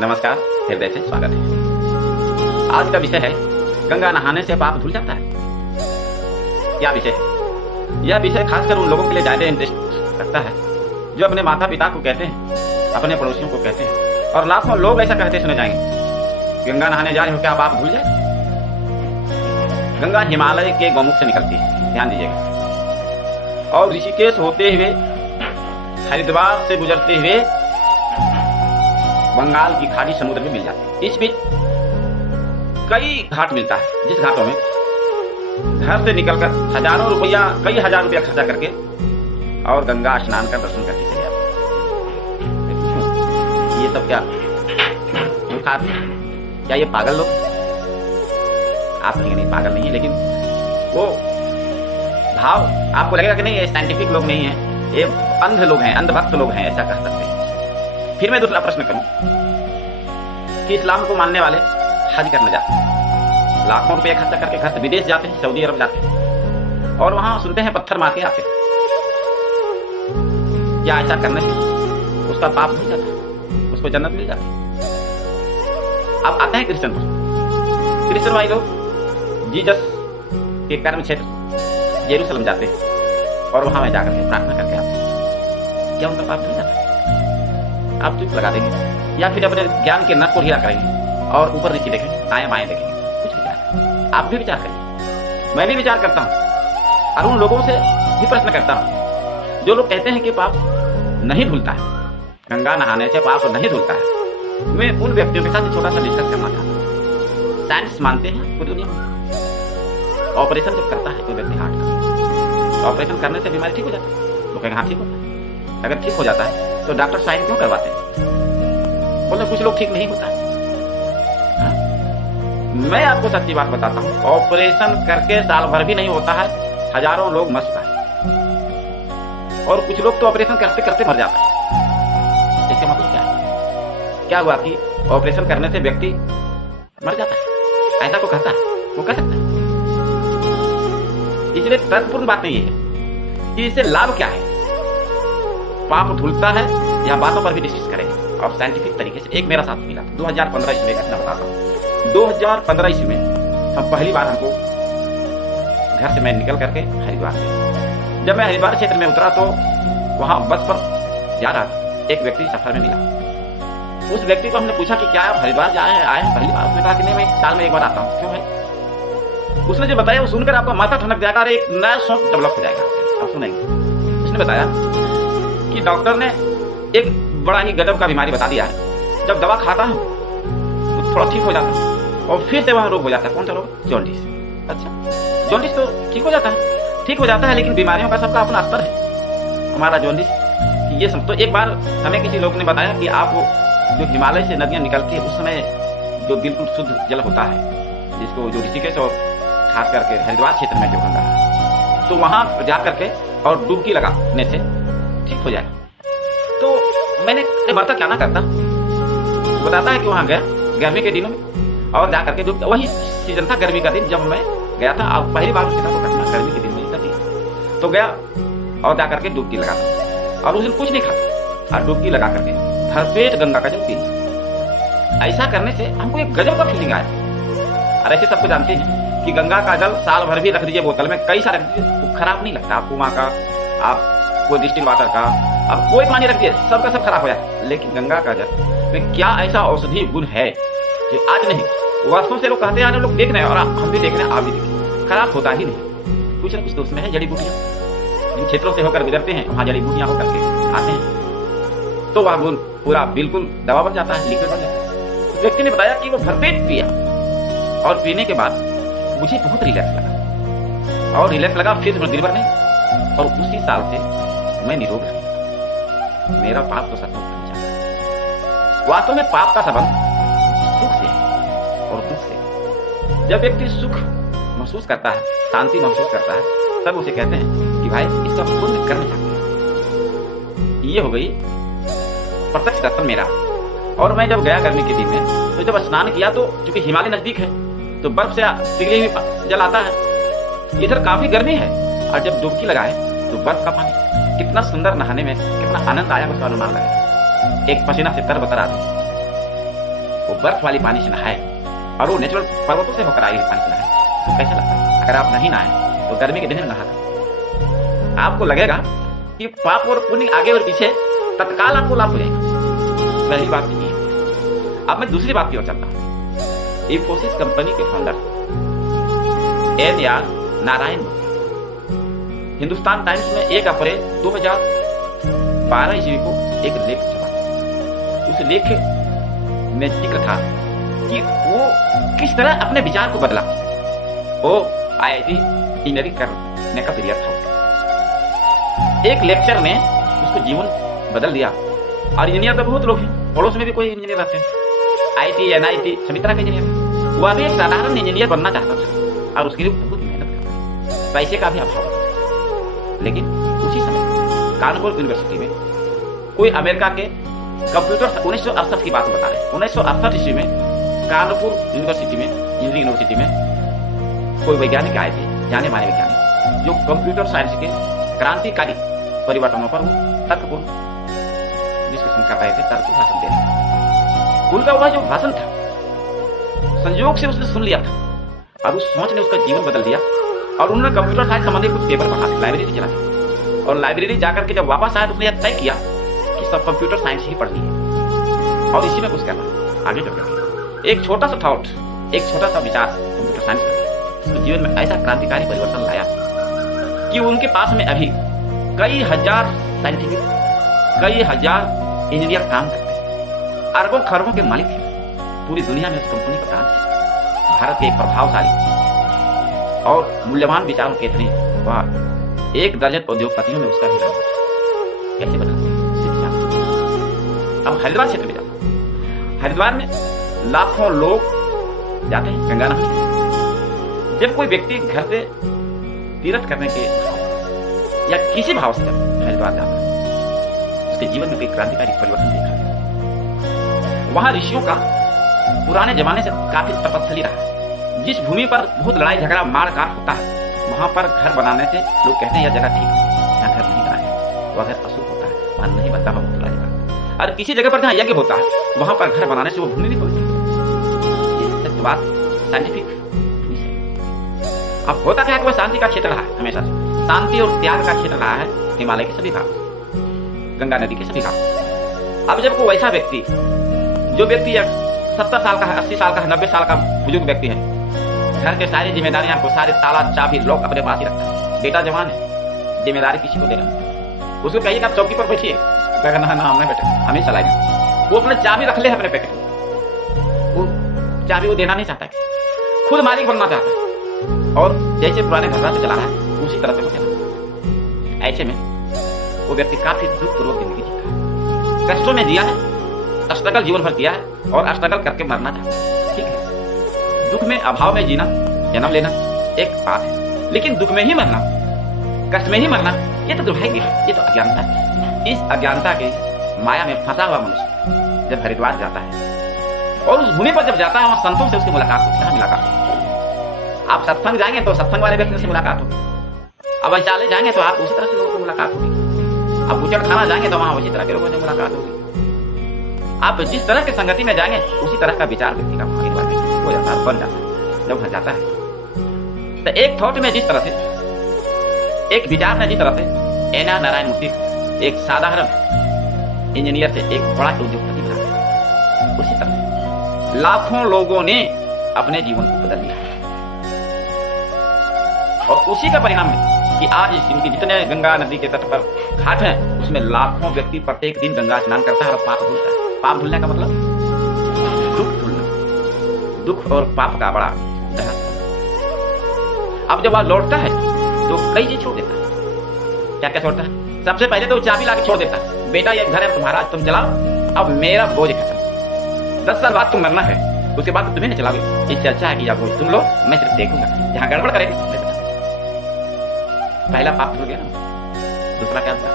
नमस्कार, हृदय से स्वागत है। आज का विषय है गंगा नहाने से पाप धुल जाता है। क्या विषय है? यह विषय खासकर उन लोगों के लिए ज्यादा इंटरेस्ट रखता है जो अपने माता पिता को कहते हैं, अपने पड़ोसियों को कहते हैं, और लाखों लोग ऐसा कहते सुने जाएंगे, गंगा नहाने जा रहे हो, क्या पाप धुल जाए? गंगा हिमालय के गौमुख से निकलती है, ध्यान दीजिएगा, और ऋषिकेश होते हुए हरिद्वार से गुजरते हुए बंगाल की खाड़ी समुद्र में मिल जाती है। इस बीच कई घाट मिलता है, जिस घाटों में घर से निकलकर हजारों रुपया, कई हजार रुपया खर्चा करके और गंगा स्नान का दर्शन करके चले जाते। ये सब क्या क्या ये पागल लोग? आप कहेंगे नहीं, पागल नहीं है, लेकिन वो भाव आपको लगेगा कि नहीं, ये साइंटिफिक लोग नहीं है, ये अंध लोग हैं, अंधभक्त लोग हैं, ऐसा कह सकते हैं। फिर मैं दूसरा प्रश्न करूं कि इस्लाम को मानने वाले हज करने जाते हैं, लाखों रुपए खर्चा करके घर से विदेश जाते हैं, सऊदी अरब जाते हैं, और वहां सुनते हैं पत्थर मार के आते हैं। क्या ऐसा करने से उसका पाप धुल जाता है, उसको जन्नत मिल जाती है? अब आते हैं क्रिश्चियन पर। क्रिश्चियन भाई लोग जीसस के कर्म क्षेत्र यरूशलेम जाते हैं और वहां में जाकर के प्रार्थना करके आते हैं। क्या उनका पाप धुल जाता है? आप चुप लगा देंगे या फिर अपने ज्ञान के नट को ढीला करेंगे और ऊपर नीचे देखेंगे, दाएं बाएं देखेंगे? कुछ विचार, आप भी विचार करिए, मैं भी विचार करता हूं, और उन लोगों से भी प्रश्न करता हूं जो लोग कहते हैं कि पाप नहीं धुलता है, गंगा नहाने से पाप नहीं धुलता है। मैं उन व्यक्तियों के साथ छोटा सा डिस्कस करना चाहता हूं। साइंस मानते हैं पूरी दुनिया में ऑपरेशन जब करता है कोई व्यक्ति हार्ट का, ऑपरेशन करने से बीमारी ठीक हो जाती है, तो कहेंगे हाँ ठीक होता है। अगर ठीक हो जाता है तो डॉक्टर साइन क्यों करवाते हैं? बोले कुछ लोग ठीक नहीं होता है। मैं आपको सच्ची बात बताता हूं, ऑपरेशन करके साल भर भी नहीं होता है, हजारों लोग मर चुका है, और कुछ लोग तो ऑपरेशन करते करते मर जाता है। इसका मतलब क्या है? क्या हुआ कि ऑपरेशन करने से व्यक्ति मर जाता है, ऐसा को कहता है, वो कह सकता है? इसलिए तर्कपूर्ण बात नहीं है कि इससे लाभ क्या है, पाप धुलता है, यह बातों पर भी डिस्कस करेंगे और साइंटिफिक तरीके से। एक मेरा साथ मिला 2015 ईस्वी में घटना बताता हूँ। 2015 ईस्वी में हम पहली बार हमको घर से मैं निकल करके हरिद्वार में, जब मैं हरिद्वार क्षेत्र में उतरा तो वहां बस पर जा रहा था, एक व्यक्ति सफर में मिला। उस व्यक्ति को हमने पूछा कि क्या आप हरिद्वार आए हैं पहली बार? उसने कहा कि नहीं, मैं साल में एक बार आता हूँ। क्यों भाई? उसने जो बताया वो सुनकर आपका माथा ठनक जाएगा और एक नया शौक डेवलप हो जाएगा, आप सुनेंगे। उसने बताया कि डॉक्टर ने एक बड़ा ही गजब का बीमारी बता दिया है, जब दवा खाता हूं तो थोड़ा ठीक हो जाता है और फिर से वहां रोग हो जाता है। कौन सा रोग? जॉन्डिस। अच्छा, जॉन्डिस तो ठीक हो जाता है, लेकिन बीमारियों का सबका अपना स्तर है। हमारा जॉन्डिस ये सब तो एक बार हमें किसी लोग ने बताया कि आप जो हिमालय से नदियां निकलती है उस समय जो बिल्कुल शुद्ध जल होता है, जिसको जो ऋषिकेश और खास करके हरिद्वार क्षेत्र में जो गंगा है, तो वहां जा करके और डुबकी लगाने से ठीक हो जाएगा। तो मैंने मरता क्या ना करता, बताता है कि वहां गया गर्मी के दिनों में और जा करके डुबकी, वही सीजन था गर्मी का दिन जब मैं गया था, अब पहली बार उसके साथ घटना गर्मी के दिन में थी। तो गया और जा करके डुबकी लगाता, और उस दिन कुछ नहीं खाता और डुबकी लगा करके भरपेट गंगा का जल पी लिया। ऐसा करने से हमको एक गजब का फीलिंग आया। और ऐसे सबको जानते हैं कि गंगा का जल साल भर भी रख दीजिए बोतल में, कई सारे रख दीजिए, वो खराब नहीं लगता। आप कुआं का, आप कोई डिस्टिल वाटर का, अब कोई पानी रख दिए, सबका सब खराब हो जाए। लेकिन गंगा का जल में क्या ऐसा औषधि गुण है जो आज नहीं, वर्षों से लोग कहते हैं, लोग देख रहे हैं और हम भी देख रहे हैं, आप भी देखिए, खराब होता ही नहीं। कुछ न कुछ तो उसमें है, जड़ी बूटियां जिन क्षेत्रों से होकर गुजरते हैं वहां जड़ी बूटियां होकर के आते हैं, तो वह गुण पूरा बिल्कुल दवा बन जाता है, लिक्विड बन जाता है। उस व्यक्ति ने बताया कि वो भरपेट पिया और पीने के बाद मुझे बहुत रिलैक्स लगा, और रिलैक्स लगा, फिर दिन भर नहीं, और उसी साल से मैं निरोग रहा। मेरा पाप तो सच में वास्तव में पाप का संबंध सुख से और दुख से। जब व्यक्ति सुख महसूस करता है, शांति महसूस करता है, तब उसे कहते हैं कि भाई इसका पुण्य करना चाहते हैं। ये हो गई प्रत्यक्ष दर्शन मेरा। और मैं जब गया गर्मी के दिन में, तो जब स्नान किया तो चूंकि हिमालय नजदीक है तो बर्फ से पिघली हुई जल आता है, इधर काफी गर्मी है, और जब डुबकी लगाए तो बर्फ का पानी, कितना सुंदर नहाने में, कितना आनंद आया उसका अनुमान लगे। एक पसीना से तरबतर आदमी, वो बर्फ वाली पानी से नहाए और वो नेचुरल पर्वतों से होकर आई हुई पानी से नहाए, तो कैसा लगता है? अगर आप नहीं नहाए तो गर्मी के दिन में नहा आपको लगेगा कि पाप और पुण्य आगे और पीछे तत्काल आपको लाभ हो जाएगा। पहली बात नहीं है। अब मैं दूसरी बात की ओर चलता हूं। इंफोसिस कंपनी के फाउंडर NR नारायण मूर्ति हिंदुस्तान टाइम्स में 1 अप्रैल 2012 ईस्वी को एक लेख छपा। उस लेख में जिक्र था कि वो किस तरह अपने विचार को बदला। वो IIT इंजीनियरिंग करने का पीरियड था। एक लेक्चर ने उसको जीवन बदल दिया। और इंजीनियर तो बहुत लोग हैं, पड़ोस में भी कोई इंजीनियर रहते हैं, IIT NIT सभी तरह के इंजीनियर। वह भी एक साधारण इंजीनियर बनना चाहता था और उसके लिए बहुत मेहनत करता, पैसे का भी अभाव था। लेकिन उसी समय कानपुर यूनिवर्सिटी में कोई अमेरिका के कंप्यूटर 1968 की बात बता रहे हैं। 1968 ईस्वी में कानपुर यूनिवर्सिटी में, इंजीनियरिंग यूनिवर्सिटी में कोई वैज्ञानिक आए थे, जाने माने वैज्ञानिक, जो कंप्यूटर साइंस के क्रांतिकारी परिवर्तनों पर तर्कपूर्ण डिस्कशन कर रहे थे, तर्क भाषण दे रहे थे। उनका वह जो भाषण था संयोग से उसने सुन लिया था और उस सोच ने उसका जीवन बदल दिया। और उन्होंने कंप्यूटर साइंस संबंधी कुछ पेपर पढ़ा, लाइब्रेरी चला गया और लाइब्रेरी जाकर के जब वापस आया तो उसने यह तय किया कि सब कंप्यूटर साइंस ही पढ़नी है और इसी में कुछ करना आगे चल करके। एक छोटा सा थॉट, एक छोटा सा विचार कंप्यूटर साइंस का उसके जीवन में ऐसा क्रांतिकारी परिवर्तन लाया कि उनके पास में अभी कई हजार साइंटिफिक, कई हजार इंजीनियर काम करते हैं, अरबों खरबों के मालिक थे। पूरी दुनिया में उस कंपनी का ब्रांच है। भारत के एक प्रभावशाली और मूल्यवान विचारों के धनी वह 1 दर्जन उद्योगपतियों में उसका भी नाम है। कैसे बदला? अब हरिद्वार क्षेत्र में जाओ, हरिद्वार में लाखों लोग जाते हैं गंगा नहाने। जब कोई व्यक्ति घर से तीर्थ करने के या किसी भाव से जब हरिद्वार जाता है, उसके जीवन में कोई क्रांतिकारी परिवर्तन देखा है। वहां ऋषियों का पुराने जमाने से काफी तपस्या रहा है। जिस भूमि पर बहुत लड़ाई झगड़ा मार काट होता है, वहां पर घर बनाने से लोग कहते हैं यह जगह ठीक है, यहाँ घर नहीं बनाए, वह घर अशुभ होता है, वहां नहीं बनता, वहां बहुत लड़ाई झगड़ा। और किसी जगह पर जहाँ यज्ञ होता है, वहां पर घर बनाने से वो भूमि नहीं पवित्र। ये बात साइंटिफिक। अब होता क्या है कि वह शांति का क्षेत्र रहा है, हमेशा से शांति और त्याग का क्षेत्र रहा है हिमालय के सभी भाग, गंगा नदी के सभी भाग। अब जब कोई वैसा व्यक्ति, जो व्यक्ति 70 साल का है, 80 साल का है, 90 साल का बुजुर्ग व्यक्ति है, घर के सारी जिम्मेदारियां को, सारे ताला चाबी लॉक अपने पास ही रखता है, बेटा जवान है, जिम्मेदारी किसी को देना, उसको कहिए आप चौकी पर बैठिए, कहना ना हमने बेटे हम ही चलाएंगे। वो अपने चाबी रख ले अपने पैकेट में, वो चाबी वो देना नहीं चाहता, खुद मालिक बनना चाहता है और जैसे पुराने घर से चला रहा है उसी तरह से वो चला। ऐसे में वो व्यक्ति काफी दुखपूर्वक जिंदगी जीता है, कष्टों में जिया है, स्ट्रगल जीवन भर किया है और स्ट्रगल करके मरना चाहता है। ठीक है, दुख में अभाव में जीना, जन्म लेना एक बात है, लेकिन दुख में ही मरना, कष्ट में ही मरना, ये तो दुर्भाग्य है, ये तो अज्ञानता है। इस अज्ञानता के माया में फंसा हुआ मनुष्य जब हरिद्वार जाता है और उस भूमि पर जब जाता है, वहां संतों से उसकी मुलाकात होती है। मुलाकात आप सत्संग जाएंगे तो सत्संग वाले व्यक्ति से मुलाकात होगी, अब वैशाली जाएंगे तो आप उसी तरह से लोगों से मुलाकात होगी, अब बुचड़ खाना जाएंगे तो वहां उसी तरह के लोगों से मुलाकात होगी। आप जिस तरह के संगति में जाएंगे उसी तरह का विचार व्यक्ति का हरिद्वार में हो जाता है, बन जाता है। जब वहां जाता है तो एक थॉट में जिस तरह से, एक विचार में जिस तरह से NR नारायण मूर्ति एक साधारण इंजीनियर से एक बड़ा उद्योगपति बना, उसी तरह से लाखों लोगों ने अपने जीवन को बदल लिया और उसी का परिणाम है कि आज इनके जितने गंगा नदी के तट पर घाट हैं, उसमें लाखों व्यक्ति प्रत्येक दिन गंगा स्नान करता है और पाप धुलता है। पाप धुलने का मतलब दुख धुलना, दुख और पाप का बड़ा गहरा। अब जब वह लौटता है तो कई चीज छोड़ देता है। क्या क्या छोड़ता है? सबसे पहले तो चाबी लाके छोड़ देता है, बेटा ये घर है तुम्हारा, तुम चलाओ, अब मेरा बोझ खत्म, 10 साल बाद तुम मरना है, उसके बाद तुम्हें नहीं चलाओगे, इससे अच्छा है कि आप बोझ तुम लो, मैं सिर्फ देखूंगा, जहां गड़बड़ करेंगे पहला पाप धुल गया ना। दूसरा क्या धुला?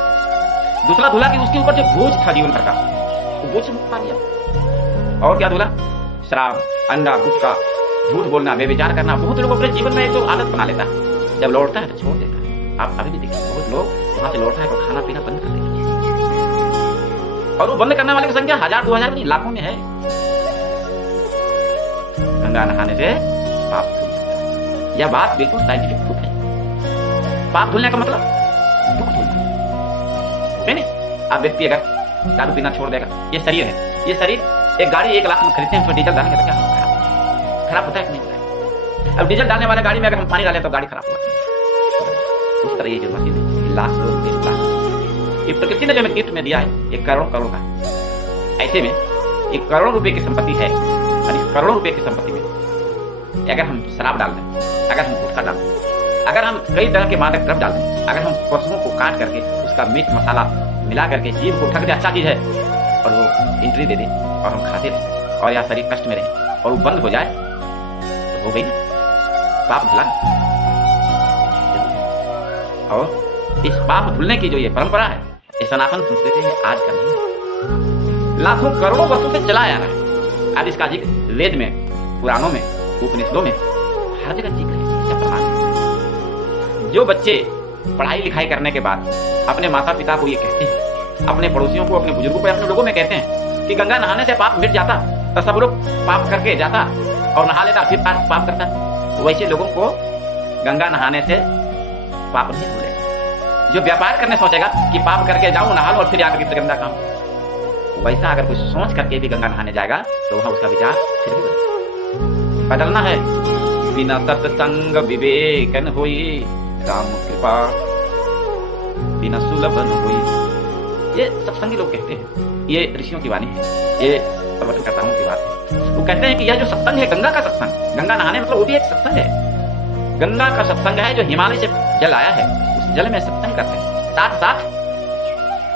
दूसरा धुला कि उसके ऊपर जो बोझ था जीवन भर का, वो बोझ से मुक्त पा लिया। और क्या धुला? शराब, अंडा, गुटखा, झूठ बोलना, बेविचार करना। बहुत लोग अपने जीवन में एक तो आदत बना लेता है, जब लौटता है तो छोड़ देता है। आप अभी भी देखिए बहुत लोग वहां से लौटता है तो खाना पीना बंद कर देता है, और वो बंद करने वाले की संख्या 1000-2000 नहीं, लाखों में है। गंगा नहाने से पाप धुल सकता है। यह बात बिल्कुल साइंटिफिक प्रूफ है। पाप धुलने का मतलब दुख धुलना है नहीं। अब व्यक्ति अगर दारू पीना छोड़ देगा, ये शरीर है, ये शरीर एक गाड़ी 1 लाख में खरीदते हैं, उसमें डीजल डालेंगे तो क्या होगा? खराब होता है कि नहीं होता है? अब डीजल डालने वाले गाड़ी में अगर हम पानी डालें तो गाड़ी खराब होती है। उस तरह ये जो मशीन है, लाख ये प्रकृति ने जो हमें गिफ्ट में दिया है 1 करोड़ का, ऐसे में 1 करोड़ रुपए की संपत्ति है, और इस करोड़ों रुपए की संपत्ति में अगर हम शराब डाल दें, अगर हम गुटखा डाल दें, अगर हम कई तरह के मादक द्रव्य डाल दें, अगर हम पशुओं को काट करके उसका मीट मसाला मिला करके जीव को ठग दे, अच्छा चीज है, और वो एंट्री दे दे और हम खाते रहे और या शरीर कष्ट में रहे और वो बंद हो जाए, तो हो गई पाप धुला। और इस पाप धुलने की जो ये परंपरा है, ये सनातन संस्कृति में आज का नहीं है, लाखों करोड़ों वर्षों से चला आ रहा है। आज इसका जिक्र वेद में, पुराणों में, उपनिषदों में हर जगह जिक्र है, इसका प्रमाण है। जो बच्चे पढ़ाई लिखाई करने के बाद अपने माता पिता को ये कहते हैं, अपने पड़ोसियों को, अपने बुजुर्गों को, अपने लोगों में कहते हैं कि गंगा नहाने से पाप मिट जाता, तो सब लोग पाप करके जाता और नहा लेता, फिर पाप करता, वैसे लोगों को गंगा नहाने से पाप नहीं धुलेगा। जो व्यापार करने सोचेगा कि पाप करके जाऊं, नहा लो और फिर आगे गंदा काम, वैसा अगर कुछ सोच करके भी गंगा नहाने जाएगा तो वहां उसका विचार फिर भी बदलना है। बिना सत्संग विवेकन होई, राम कृपा बिना सुलभन होई। ये सत्संगी लोग कहते हैं, ये ऋषियों की वाणी है, ये प्रवचनकर्ताओं की बात है। वो कहते हैं कि यह जो सत्संग है, गंगा का सत्संग, गंगा नहाने मतलब वो भी एक सत्संग है। गंगा का सत्संग है जो हिमालय से जल आया है, उस जल में सत्संग करते हैं, साथ साथ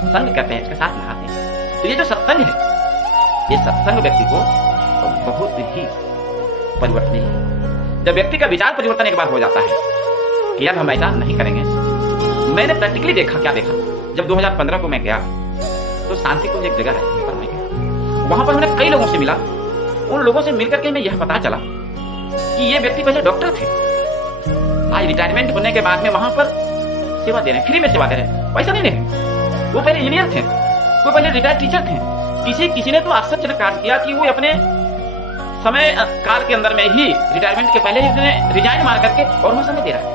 संग करते हैं, इसके साथ नहाते हैं। तो ये जो सत्संग है, ये सत्संग व्यक्ति को बहुत ही परिवर्तनीय है। जब व्यक्ति का विचार परिवर्तन एक बार हो जाता है कि अब हम ऐसा नहीं करेंगे। मैंने प्रैक्टिकली देखा, क्या देखा, जब 2015 को मैं गया तो शांति कुंज एक जगह है, वहां पर मैं गया, वहां पर मैंने कई लोगों से मिला। उन लोगों से मिलकर के मैं यह पता चला कि ये व्यक्ति पहले डॉक्टर थे, आज रिटायरमेंट होने के बाद में वहां पर सेवा दे रहे हैं, फ्री में सेवा दे रहे हैं, पैसा नहीं ले रहे। वो पहले इंजीनियर थे, वो पहले रिटायर्ड टीचर थे। किसी ने तो आश्चर्यजनक कार्य किया कि वो अपने समय काल के अंदर में ही, रिटायरमेंट के पहले ही उसने रिजाइन मार करके और वो समय दे रहा है।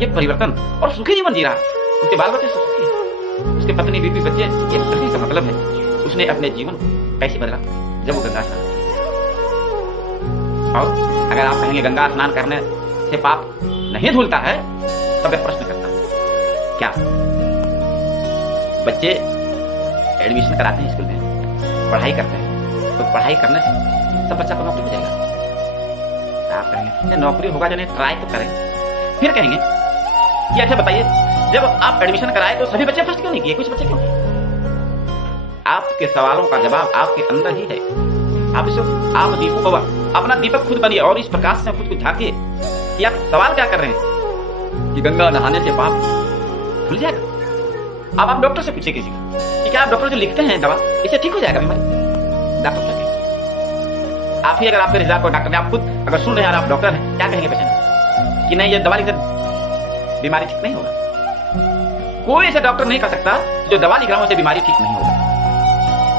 ये परिवर्तन और सुखी जीवन जी रहा है, उसके बाल बच्चे सुखी है, उसके पत्नी बीवी बच्चे, ये प्रकृति का मतलब है। उसने अपने जीवन को कैसे बदला जब वो गंगा स्नान किया। और अगर आप कहेंगे गंगा स्नान करने से पाप नहीं धुलता है, तब मैं प्रश्न करता हूं, क्या बच्चे एडमिशन कराते हैं स्कूल में, पढ़ाई करते हैं, तो पढ़ाई करने से सब बच्चा को नौकरी हो जाएगा? आप कहेंगे नौकरी होगा जो नहीं, ट्राई तो करेंगे। फिर कहेंगे कि अच्छा बताइए, जब आप एडमिशन कराए तो सभी बच्चे फर्स्ट क्यों नहीं किए, कुछ बच्चे क्यों किए? आपके सवालों का जवाब आपके अंदर ही है। आप दीपक बाबा अपना दीपक खुद बनिए और इस प्रकाश से खुद को झांकिए कि आप सवाल क्या कर रहे हैं कि गंगा नहाने से पाप खुल जाएगा। अब आप डॉक्टर से पूछिए किसी कि क्या आप डॉक्टर जो लिखते हैं दवा, इससे ठीक हो जाएगा बीमारी? डॉक्टर आप ही अगर आपके रिजल्ट को डॉक्टर ने, आप खुद अगर सुन रहे हैं, आप डॉक्टर हैं, क्या कहेंगे पेशेंट कि नहीं ये दवा लिखकर बीमारी ठीक नहीं होगा? कोई ऐसा डॉक्टर नहीं कर सकता जो दवा लिख रहा हूं से बीमारी ठीक नहीं होगा।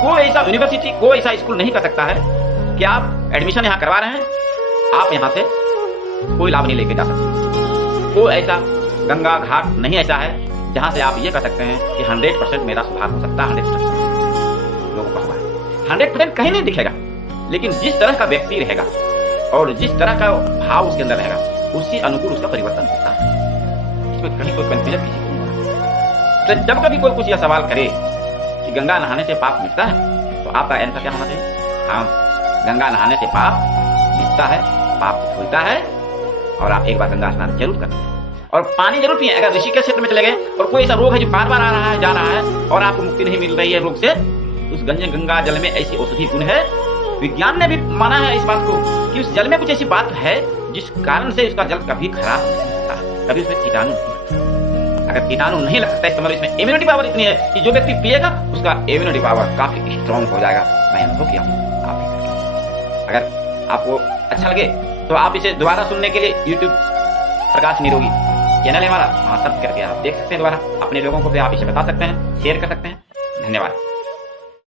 कोई ऐसा यूनिवर्सिटी, कोई ऐसा स्कूल नहीं कर सकता है कि आप एडमिशन यहाँ करवा रहे हैं, आप यहाँ से कोई लाभ नहीं लेके जा सकते। कोई ऐसा गंगा घाट नहीं ऐसा है जहां से आप ये कह सकते हैं कि 100% मेरा सुधार हो सकता है। 100% लोगों का हुआ है, 100% कहीं नहीं दिखेगा, लेकिन जिस तरह का व्यक्ति रहेगा और जिस तरह का भाव उसके अंदर रहेगा, उसी अनुकूल उसका परिवर्तन होता है। इसमें कहीं कोई कंफ्यूजन किसी को नहीं होगा। तो जब कभी कोई कुछ यह सवाल करे कि गंगा नहाने से पाप मिटता है, तो आपका आंसर क्या होना चाहिए? हाँ, गंगा नहाने से पाप मिटता है, पाप धुलता है, और आप एक बार गंगा स्नान जरूर करें और पानी जरूर पिए। अगर ऋषिकेश क्षेत्र में चले गए और कोई ऐसा रोग है जो बार बार आ रहा है, जा रहा है और आपको मुक्ति नहीं मिल रही है रोग से, उस गंगा जल में ऐसी औषधि गुण है। विज्ञान ने भी माना है इस बात को कि उस जल में कुछ ऐसी बात है जिस कारण से उसका जल कभी खराब नहीं होता, कभी उसमें कीटाणु नहीं लगता। अगर कीटाणु नहीं लग सकता, इस समय इसमें इम्यूनिटी पावर इतनी है कि जो व्यक्ति पिएगा उसका इम्यूनिटी पावर काफी स्ट्रॉन्ग हो जाएगा। मैं अनुभव किया आप भी। अगर आपको अच्छा लगे तो आप इसे दोबारा सुनने के लिए YouTube प्रकाश निरोगी चैनल है हमारा, वहां सर्च करके आप देख सकते हैं दोबारा। अपने लोगों को भी आप इसे बता सकते हैं, शेयर कर सकते हैं। धन्यवाद।